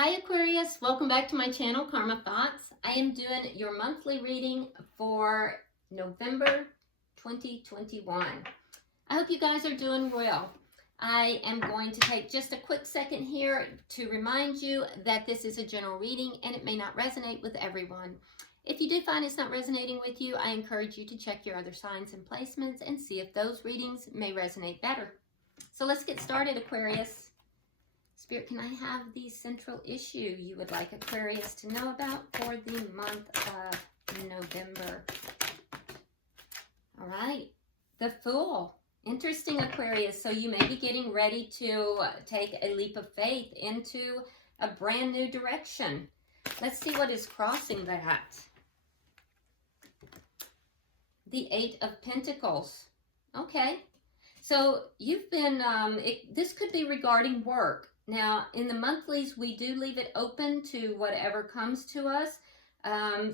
Hi Aquarius, welcome back to my channel, Karma Thoughts. I am doing your monthly reading for November 2021. I hope you guys are doing well. I am going to take just a quick second here to remind you that this is a general reading and it may not resonate with everyone. If you do find it's not resonating with you, I encourage you to check your other signs and placements and see if those readings may resonate better. So let's get started, Aquarius. Spirit, can I have the central issue you would like Aquarius to know about for the month of November? All right, the Fool. Interesting, Aquarius. So you may be getting ready to take a leap of faith into a brand new direction. Let's see what is crossing that. The Eight of Pentacles. Okay, so you've been, this could be regarding work. Now, in the monthlies, we do leave it open to whatever comes to us.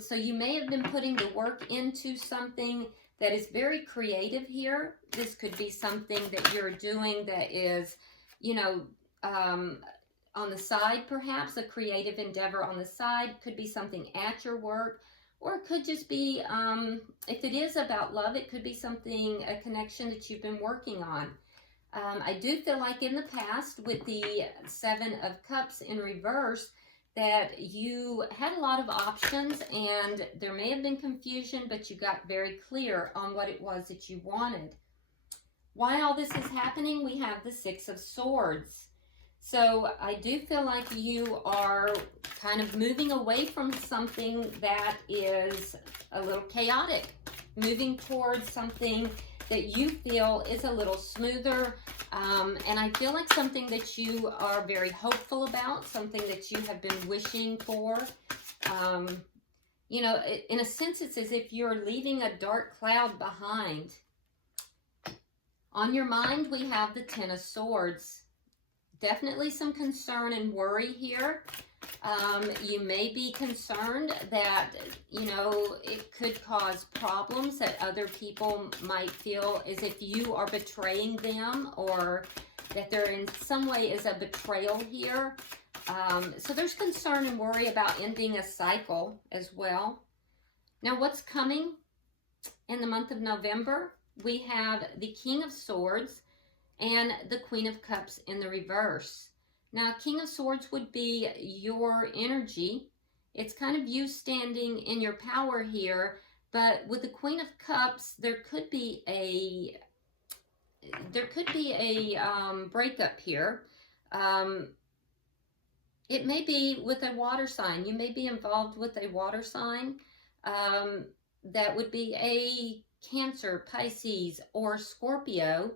So you may have been putting the work into something that is very creative here. This could be something that you're doing that is, you know, on the side, perhaps, a creative endeavor on the side. Could be something at your work. Or it could just be, if it is about love, it could be something, a connection that you've been working on. I do feel like in the past with the Seven of Cups in reverse that you had a lot of options and there may have been confusion, but you got very clear on what it was that you wanted. While all this is happening, we have the Six of Swords. So I do feel like you are kind of moving away from something that is a little chaotic, moving towards something that you feel is a little smoother, and I feel like something that you are very hopeful about, something that you have been wishing for. You know, in a sense, it's as if you're leaving a dark cloud behind. On your mind, we have the Ten of Swords. Definitely some concern and worry here. You may be concerned that, you know, it could cause problems, that other people might feel as if you are betraying them or that there in some way is a betrayal here. So there's concern and worry about ending a cycle as well. Now, what's coming in the month of November? We have the King of Swords and the Queen of Cups in the reverse. Now, King of Swords would be your energy. It's kind of you standing in your power here, but with the Queen of Cups, there could be a breakup here. It may be with a water sign. You may be involved with a water sign. That would be a Cancer, Pisces, or Scorpio.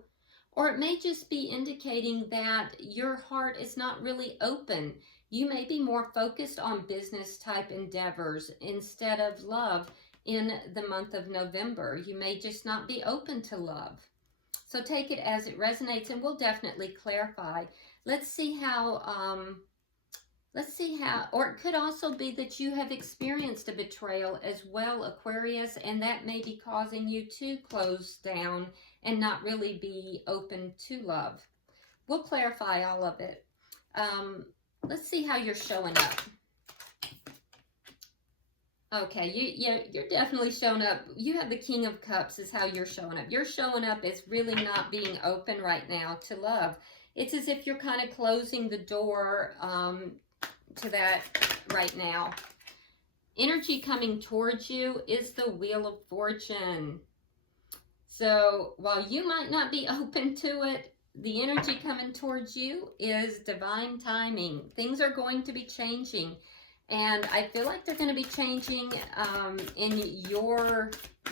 Or it may just be indicating that your heart is not really open. You may be more focused on business type endeavors instead of love in the month of November. You may just not be open to love. So take it as it resonates and we'll definitely clarify. Let's see how, or it could also be that you have experienced a betrayal as well, Aquarius, and that may be causing you to close down and not really be open to love. We'll clarify all of it. Let's see how you're showing up. Okay, you're definitely showing up. You have the King of Cups is how you're showing up. You're showing up as really not being open right now to love. It's as if you're kind of closing the door to that right now. Energy coming towards you is the Wheel of Fortune. So while you might not be open to it, the energy coming towards you is divine timing. Things are going to be changing. And I feel like they're going to be changing in your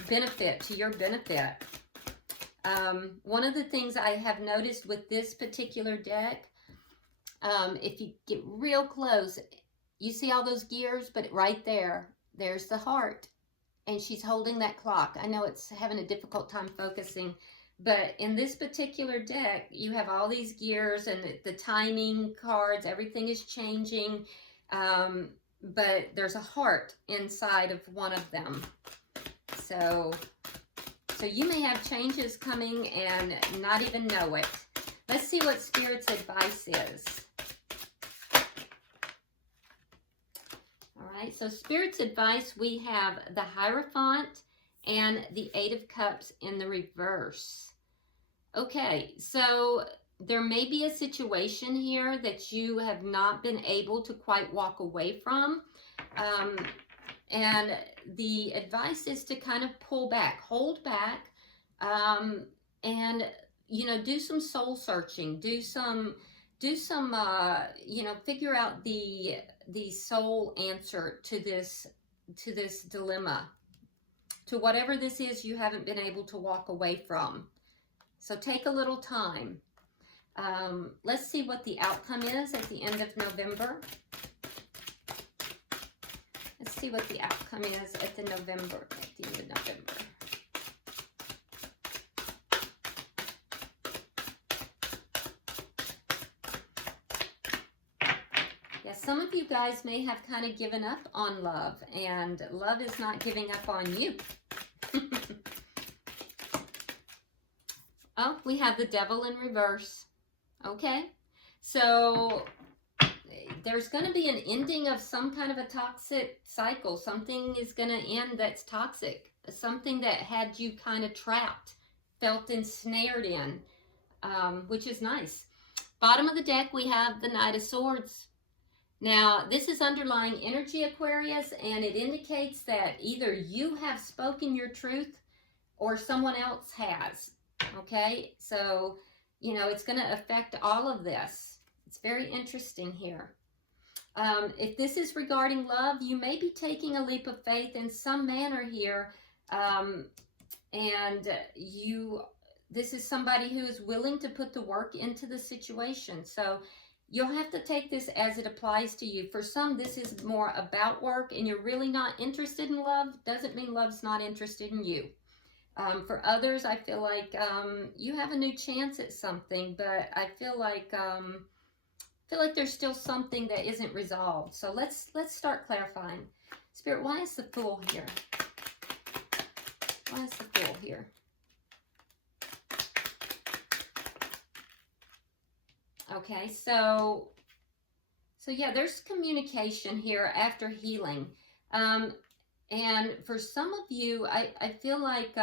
benefit, to your benefit. One of the things I have noticed with this particular deck, if you get real close, you see all those gears, but right there, there's the heart. And she's holding that clock. I know it's having a difficult time focusing, but in this particular deck, you have all these gears and the timing cards, everything is changing, but there's a heart inside of one of them. So you may have changes coming and not even know it. Let's see what Spirit's advice is. right, so Spirit's advice, we have the Hierophant and the Eight of Cups in the reverse. Okay, so there may be a situation here that you have not been able to quite walk away from. And the advice is to kind of pull back, hold back, and, you know, do some soul searching, do some, you know, figure out the soul answer to this dilemma, to whatever this is you haven't been able to walk away from. So take a little time. Let's see what the outcome is at the end of November. Let's see what the outcome is at the end of November. Yeah, some of you guys may have kind of given up on love, and love is not giving up on you. Oh, we have the Devil in reverse. Okay, so there's going to be an ending of some kind of a toxic cycle. Something is going to end that's toxic. Something that had you kind of trapped, felt ensnared in, which is nice. Bottom of the deck, we have the Knight of Swords. Now, this is underlying energy, Aquarius, and it indicates that either you have spoken your truth or someone else has. Okay, so, you know, it's going to affect all of this. It's very interesting here. If this is regarding love, you may be taking a leap of faith in some manner here. And this is somebody who is willing to put the work into the situation. So you'll have to take this as it applies to you. For some, this is more about work and you're really not interested in love. Doesn't mean love's not interested in you. For others, I feel like you have a new chance at something, but I feel like there's still something that isn't resolved. So let's start clarifying. Spirit, why is the Fool here? Why is the Fool here? Okay, so yeah, there's communication here after healing. And for some of you, I feel like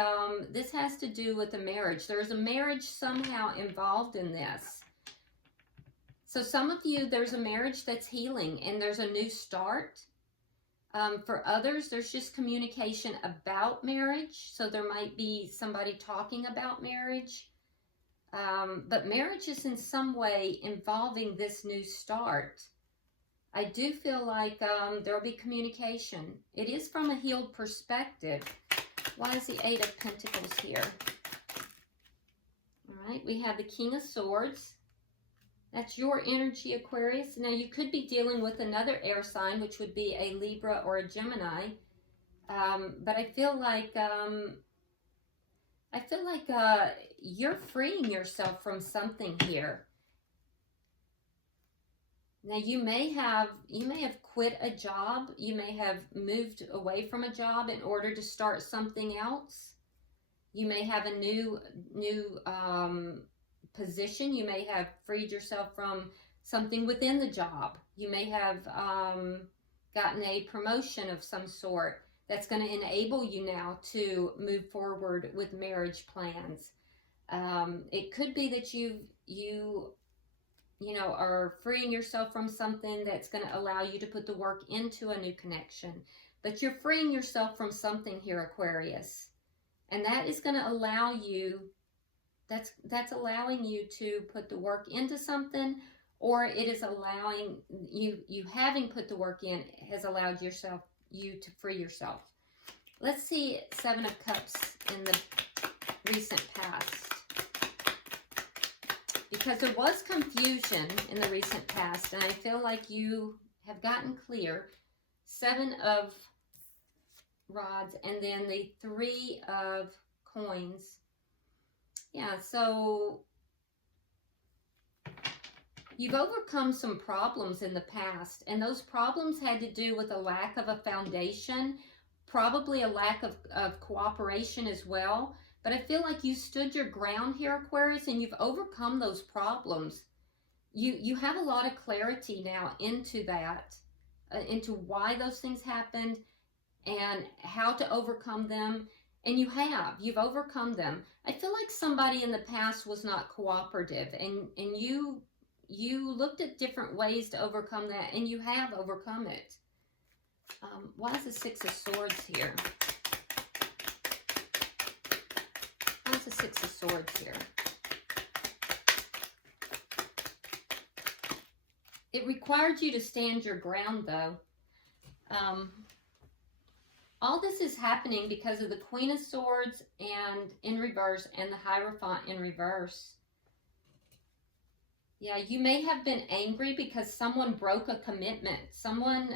this has to do with a marriage. There's a marriage somehow involved in this. So some of you, there's a marriage that's healing and there's a new start. For others, there's just communication about marriage. So there might be somebody talking about marriage. But marriage is in some way involving this new start. I do feel like there will be communication. It is from a healed perspective. Why is the Eight of Pentacles here? All right, we have the King of Swords. That's your energy, Aquarius. Now, you could be dealing with another air sign, which would be a Libra or a Gemini. But I feel like you're freeing yourself from something here. Now, you may have quit a job. You may have moved away from a job in order to start something else. You may have a new position. You may have freed yourself from something within the job. You may have gotten a promotion of some sort that's going to enable you now to move forward with marriage plans. It could be that you are freeing yourself from something that's going to allow you to put the work into a new connection. But you're freeing yourself from something here, Aquarius. And that is going to allow you, that's allowing you to put the work into something, or it is allowing you having put the work in has allowed you to free yourself. Let's see Seven of Cups in the recent past. Because there was confusion in the recent past, and I feel like you have gotten clear. Seven of Rods, and then the Three of Coins. Yeah, so you've overcome some problems in the past, and those problems had to do with a lack of a foundation, probably a lack of cooperation as well. But I feel like you stood your ground here, Aquarius, and you've overcome those problems. You have a lot of clarity now into that. into why those things happened and how to overcome them. And you've overcome them. I feel like somebody in the past was not cooperative, and you looked at different ways to overcome that, and you have overcome it. Why is the Six of Swords here? Why is the Six of Swords here? It required you to stand your ground, though. All this is happening because of the Queen of Swords and in reverse and the Hierophant in reverse. Yeah, you may have been angry because someone broke a commitment. Someone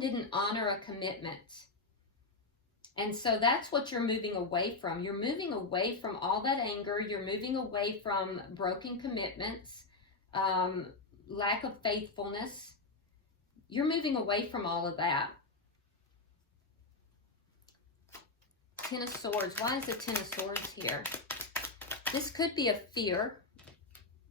didn't honor a commitment. And so that's what you're moving away from. You're moving away from all that anger. You're moving away from broken commitments, lack of faithfulness. You're moving away from all of that. Ten of Swords. Why is the Ten of Swords here? This could be a fear.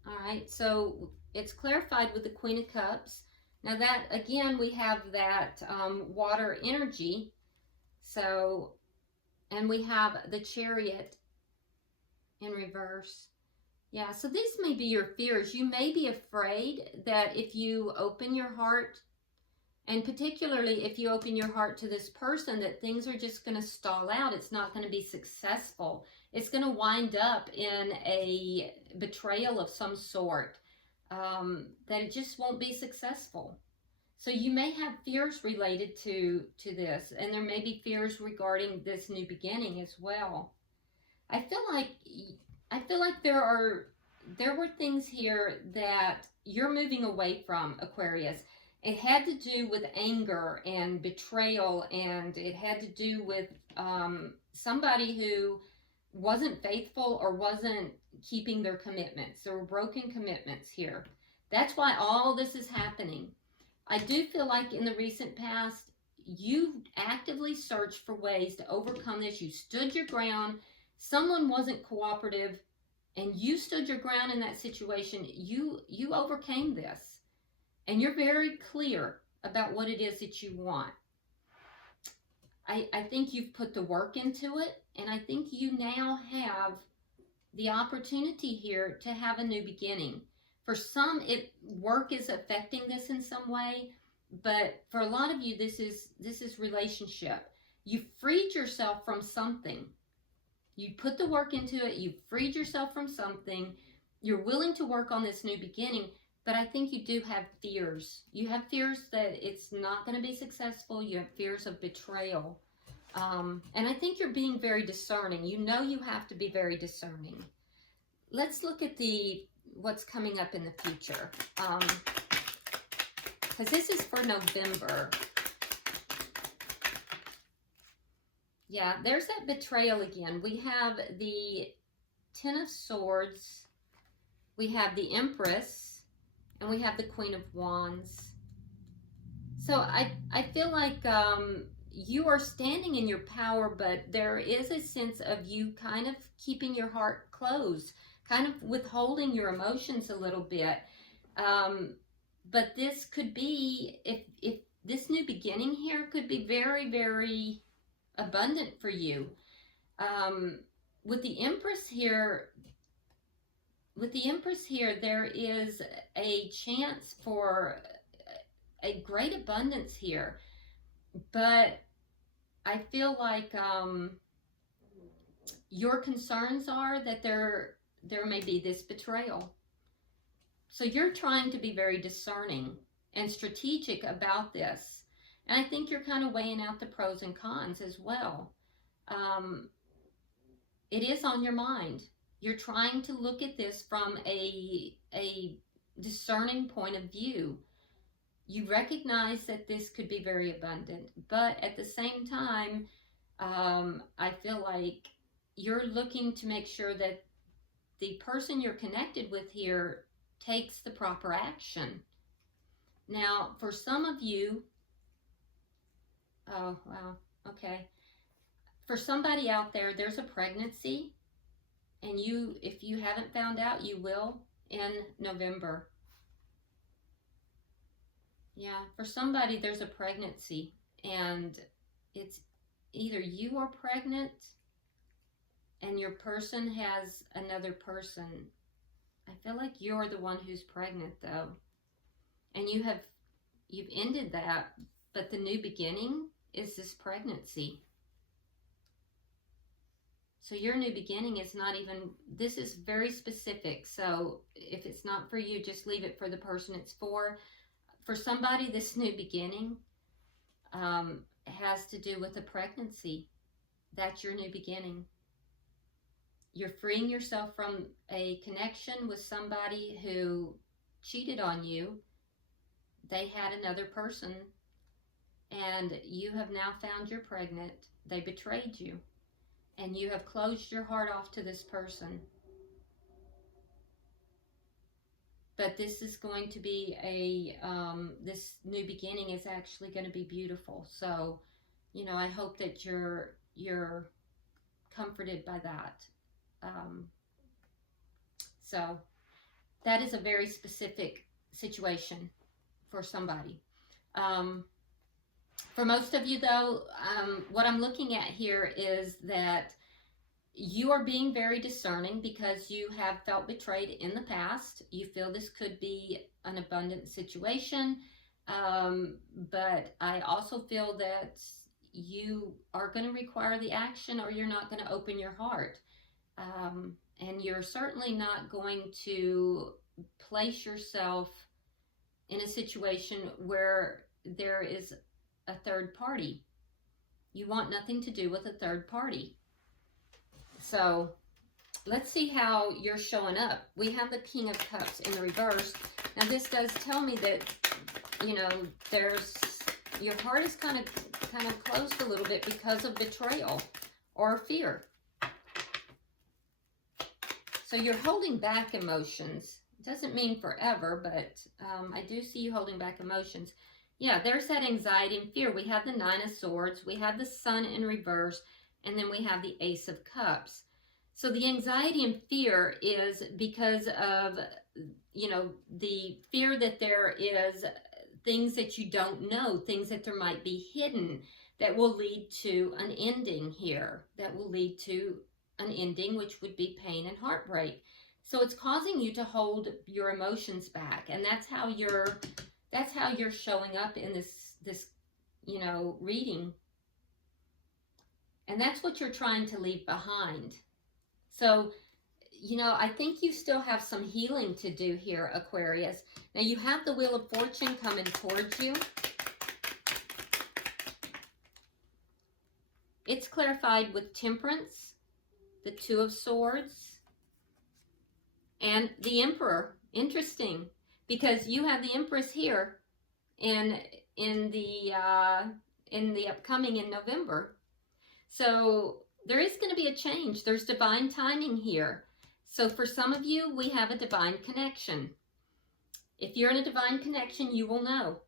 All right, so it's clarified with the Queen of Cups. Now that, again, we have that water energy. So, and we have the Chariot in reverse. Yeah, so these may be your fears. You may be afraid that if you open your heart, and particularly if you open your heart to this person, that things are just going to stall out. It's not going to be successful. It's going to wind up in a betrayal of some sort, that it just won't be successful. So you may have fears related to this, and there may be fears regarding this new beginning as well. I feel like there were things here that you're moving away from, Aquarius. It had to do with anger and betrayal, and it had to do with somebody who wasn't faithful or wasn't keeping their commitments. There were broken commitments here. That's why all this is happening. I do feel like in the recent past, you actively searched for ways to overcome this. You stood your ground. Someone wasn't cooperative, and you stood your ground in that situation. You overcame this. And you're very clear about what it is that you want. I think you've put the work into it, and I think you now have the opportunity here to have a new beginning. For some, work is affecting this in some way, but for a lot of you, this is relationship. You freed yourself from something. You put the work into it. You freed yourself from something. You're willing to work on this new beginning. But I think you do have fears. You have fears that it's not going to be successful. You have fears of betrayal. And I think you're being very discerning. You know you have to be very discerning. Let's look at what's coming up in the future. Because this is for November. Yeah, there's that betrayal again. We have the Ten of Swords. We have the Empress. And we have the Queen of Wands. So I feel like you are standing in your power, but there is a sense of you kind of keeping your heart closed, kind of withholding your emotions a little bit. But this could be, if this new beginning here could be very, very abundant for you. With the Empress here, there is a chance for a great abundance here. But I feel like your concerns are that there may be this betrayal. So you're trying to be very discerning and strategic about this. And I think you're kind of weighing out the pros and cons as well. It is on your mind. You're trying to look at this from a discerning point of view. You recognize that this could be very abundant, but at the same time, I feel like you're looking to make sure that the person you're connected with here takes the proper action. Now, for some of you, oh, wow, okay. For somebody out there, there's a pregnancy. And if you haven't found out, you will in November. Yeah, for somebody, there's a pregnancy, and it's either you are pregnant and your person has another person. I feel like you're the one who's pregnant, though. And you've ended that, but the new beginning is this pregnancy. So your new beginning is not even, this is very specific. So if it's not for you, just leave it for the person it's for. For somebody, this new beginning has to do with a pregnancy. That's your new beginning. You're freeing yourself from a connection with somebody who cheated on you. They had another person, and you have now found you're pregnant. They betrayed you, and you have closed your heart off to this person. But this is going to be this new beginning is actually going to be beautiful. So, you know, I hope that you're comforted by that. So that is a very specific situation for somebody. For most of you, though, what I'm looking at here is that you are being very discerning because you have felt betrayed in the past. You feel this could be an abundant situation, but I also feel that you are going to require the action, or you're not going to open your heart. And you're certainly not going to place yourself in a situation where there is a third party. You want nothing to do with a third party. So let's see how you're showing up. We have the King of Cups in the reverse. Now this does tell me that, you know, your heart is kind of closed a little bit because of betrayal or fear. So you're holding back emotions. Doesn't mean forever, but I do see you holding back emotions. Yeah, there's that anxiety and fear. We have the Nine of Swords, we have the Sun in reverse, and then we have the Ace of Cups. So the anxiety and fear is because of, you know, the fear that there is things that you don't know, things that there might be hidden that will lead to an ending here, that will lead to an ending, which would be pain and heartbreak. So it's causing you to hold your emotions back, and that's how you're showing up in this you know, reading. And that's what you're trying to leave behind. So, you know, I think you still have some healing to do here, Aquarius. Now you have the Wheel of Fortune coming towards you. It's clarified with Temperance, the Two of Swords, and the Emperor. Interesting, because you have the Empress here in the upcoming in November. So there is going to be a change. There's divine timing here. So for some of you, we have a divine connection. If you're in a divine connection, you will know.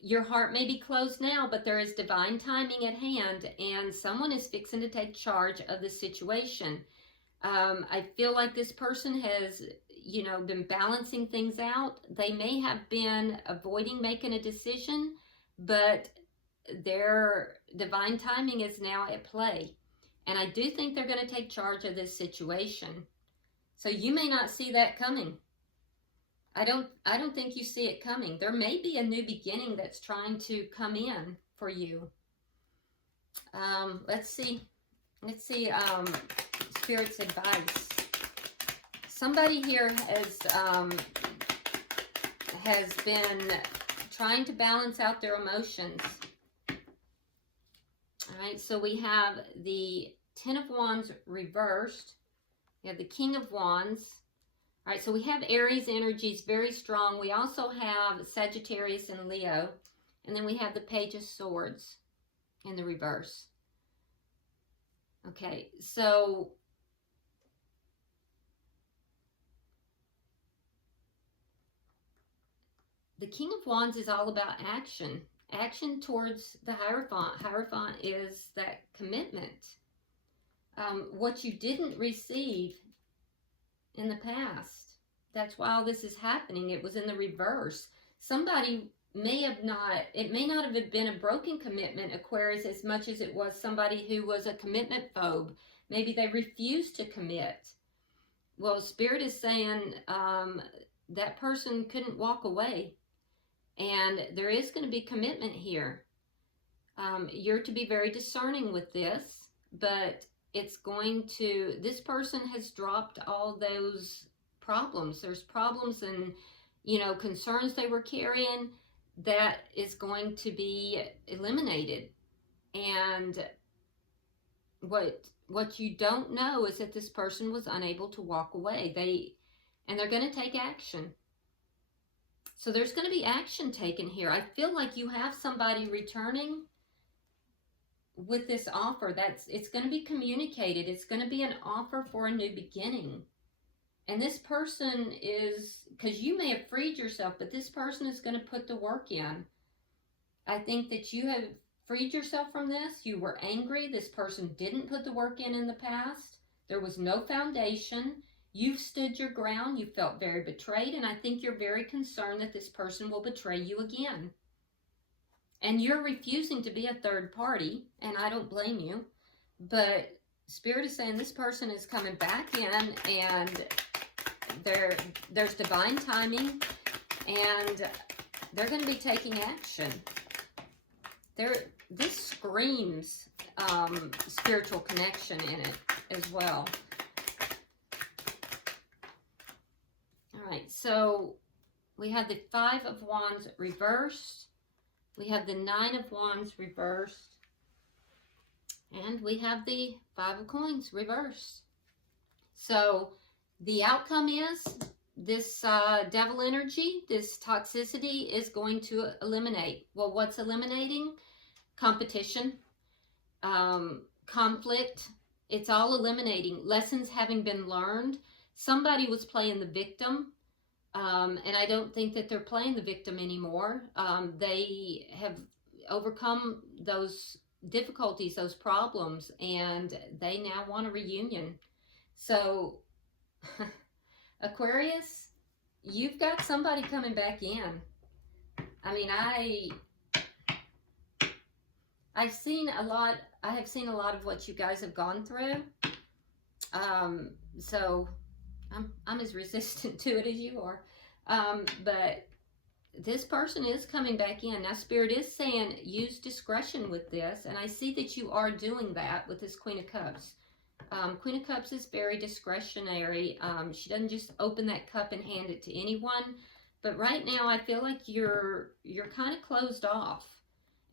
Your heart may be closed now, but there is divine timing at hand, and someone is fixing to take charge of the situation. I feel like this person has, you know, been balancing things out. They may have been avoiding making a decision, but their divine timing is now at play. And I do think they're going to take charge of this situation. So you may not see that coming. I don't think you see it coming. There may be a new beginning that's trying to come in for you. Let's see. Spirit's advice. Somebody here has been trying to balance out their emotions. All right, so we have the Ten of Wands reversed. We have the King of Wands. All right, so we have Aries energies very strong. We also have Sagittarius and Leo. And then we have the Page of Swords in the reverse. Okay, so the King of Wands is all about action. Action towards the Hierophant. Hierophant is that commitment. What you didn't receive in the past. That's why all this is happening. It was in the reverse. somebody may have not, it may not have been a broken commitment, Aquarius, as much as it was somebody who was a commitment phobe. Maybe they refused to commit. Well, Spirit is saying that person couldn't walk away. And there is going to be commitment here. You're to be very discerning with this, but it's going to, this person has dropped all those problems. There's problems and, you know, concerns they were carrying that is going to be eliminated. And what you don't know is that this person was unable to walk away. They're going to take action. So there's going to be action taken here. I feel like you have somebody returning with this offer. It's going to be communicated. It's going to be an offer for a new beginning. And this person is, because you may have freed yourself, but this person is going to put the work in. I think that you have freed yourself from this. You were angry. This person didn't put the work in the past. There was no foundation. You've stood your ground. You felt very betrayed, and I think you're very concerned that this person will betray you again. And you're refusing to be a third party, and I don't blame you. But Spirit is saying this person is coming back in, and there's divine timing, and they're going to be taking action. This screams spiritual connection in it as well. All right, so we have the Five of Wands reversed. We have the Nine of Wands reversed. And we have the Five of Coins reversed. So the outcome is this devil energy, this toxicity is going to eliminate. Well, what's eliminating? Competition, conflict. It's all eliminating. Lessons having been learned. Somebody was playing the victim. And I don't think that they're playing the victim anymore. They have overcome those difficulties, those problems, and they now want a reunion. So, Aquarius, you've got somebody coming back in. I mean, I have seen a lot of what you guys have gone through. So I'm as resistant to it as you are. But this person is coming back in. Now, Spirit is saying use discretion with this, and I see that you are doing that with this Queen of Cups. Queen of Cups is very discretionary. She doesn't just open that cup and hand it to anyone. But right now, I feel like you're kind of closed off.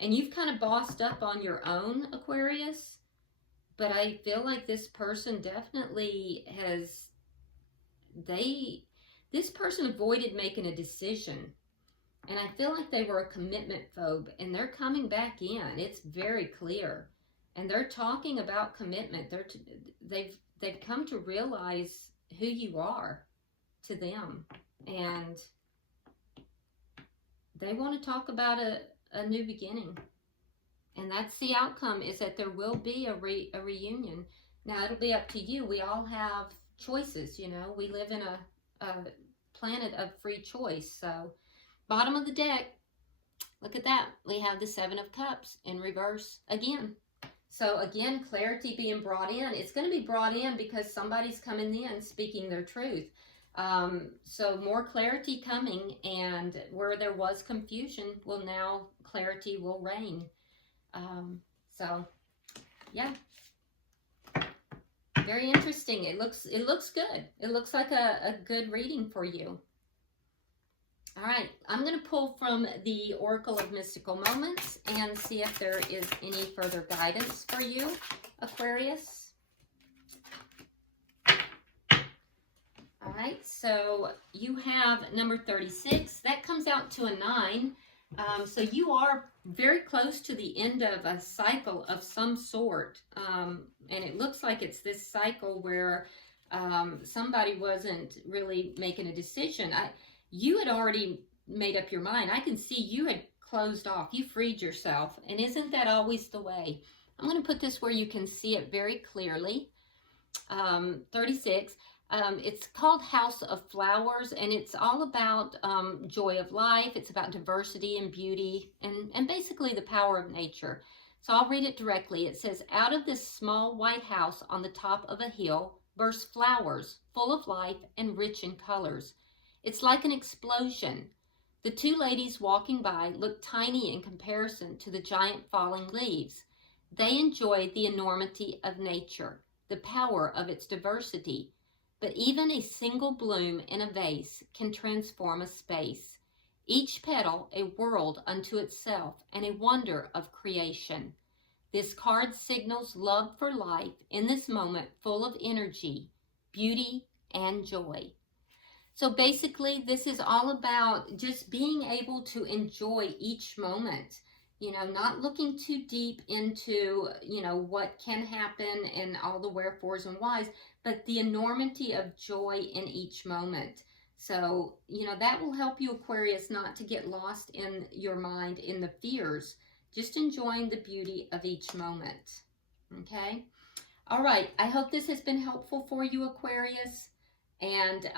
And you've kind of bossed up on your own, Aquarius. But I feel like this person definitely has... This person avoided making a decision. And I feel like they were a commitment phobe. And they're coming back in. It's very clear. And they're talking about commitment. They've come to realize who you are to them. And they want to talk about a new beginning. And that's the outcome, is that there will be a reunion. Now, it'll be up to you. We all have choices, you know. We live in a planet of free choice. So, bottom of the deck, look at that. We have the Seven of Cups in reverse again. So, again, clarity being brought in. It's going to be brought in because somebody's coming in speaking their truth. So more clarity coming, and where there was confusion, well, now clarity will reign. So yeah, very interesting. It looks good. It looks like a good reading for you. All right, I'm going to pull from the Oracle of Mystical Moments and see if there is any further guidance for you, Aquarius. All right, so you have number 36. That comes out to a 9. So you are very close to the end of a cycle of some sort. And it looks like it's this cycle where somebody wasn't really making a decision. You had already made up your mind. I can see you had closed off. You freed yourself. And isn't that always the way? I'm going to put this where you can see it very clearly. 36. It's called House of Flowers, and it's all about joy of life. It's about diversity and beauty, and basically the power of nature. So I'll read it directly. It says, out of this small white house on the top of a hill burst flowers, full of life and rich in colors. It's like an explosion. The two ladies walking by looked tiny in comparison to the giant falling leaves. They enjoyed the enormity of nature, the power of its diversity. But even a single bloom in a vase can transform a space. Each petal a world unto itself and a wonder of creation. This card signals love for life in this moment full of energy, beauty, and joy. So basically, this is all about just being able to enjoy each moment. You know, not looking too deep into, you know, what can happen and all the wherefores and whys, but the enormity of joy in each moment. So, you know, that will help you, Aquarius, not to get lost in your mind in the fears, just enjoying the beauty of each moment. Okay? All right. I hope this has been helpful for you, Aquarius. And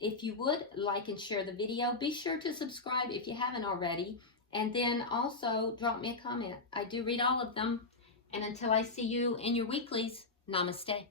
if you would like and share the video, be sure to subscribe if you haven't already. And then also drop me a comment. I do read all of them. And until I see you in your weeklies, namaste.